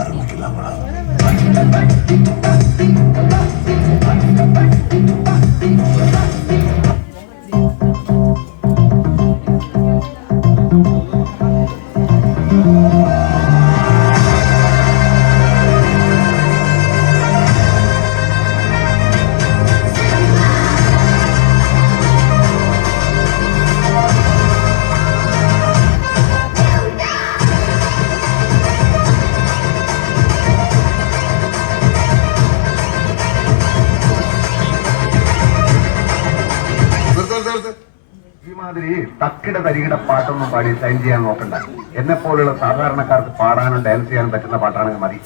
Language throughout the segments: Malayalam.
ஆரம்பிக்கலாங்களா? ഇമാതിരി തക്കിട തരികിട പാട്ടൊന്നും പാടി സൈൻ ചെയ്യാൻ നോക്കണ്ട. എന്നെ പോലുള്ള സാധാരണക്കാർക്ക് പാടാനും ഡാൻസ് ചെയ്യാനും പറ്റുന്ന പാട്ടാണെങ്കിൽ മതി.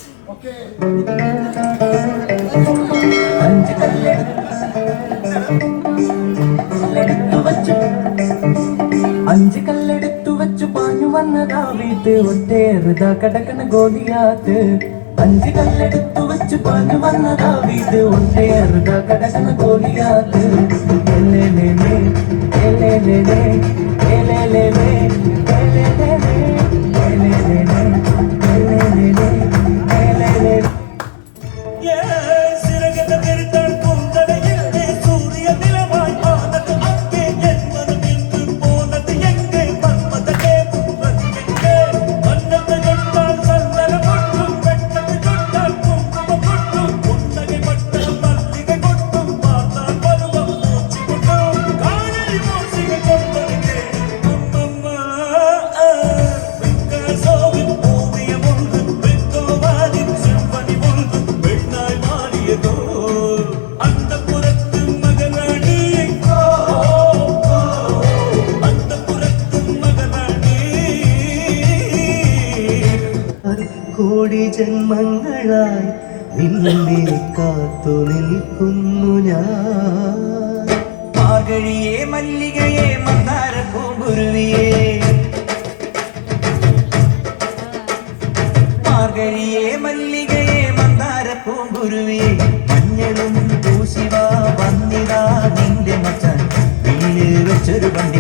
അഞ്ച് കല്ലെടുത്തു വെച്ചു പാഞ്ഞു വന്നതാ വീട്ട് ഒറ്റേറുത കടക്കണ ഗോലിയാത്ത്. അഞ്ച് കല്ലെടുത്തു വെച്ചു പാഞ്ഞു വന്നതാ വീട്ട് ഒറ്റേറുത കടക്കണ ഗോലിയാത്ത്. കോടി ജന്മങ്ങളായി നിന്നെ കാത്തു നിൽക്കുന്നു ഞാൻ. മാർഗഴിയെ മല്ലികയെ മന്ദാര പൂങ്കുരുവിയെ, മാർഗഴിയെ മല്ലികയെ മന്ദാര പൂങ്കുരുവിയെ, മഞ്ഞളും പൂശിവ വന്നിതാ നിന്റെ മച്ചാൻ വീട് വെച്ചൊരു വണ്ടി.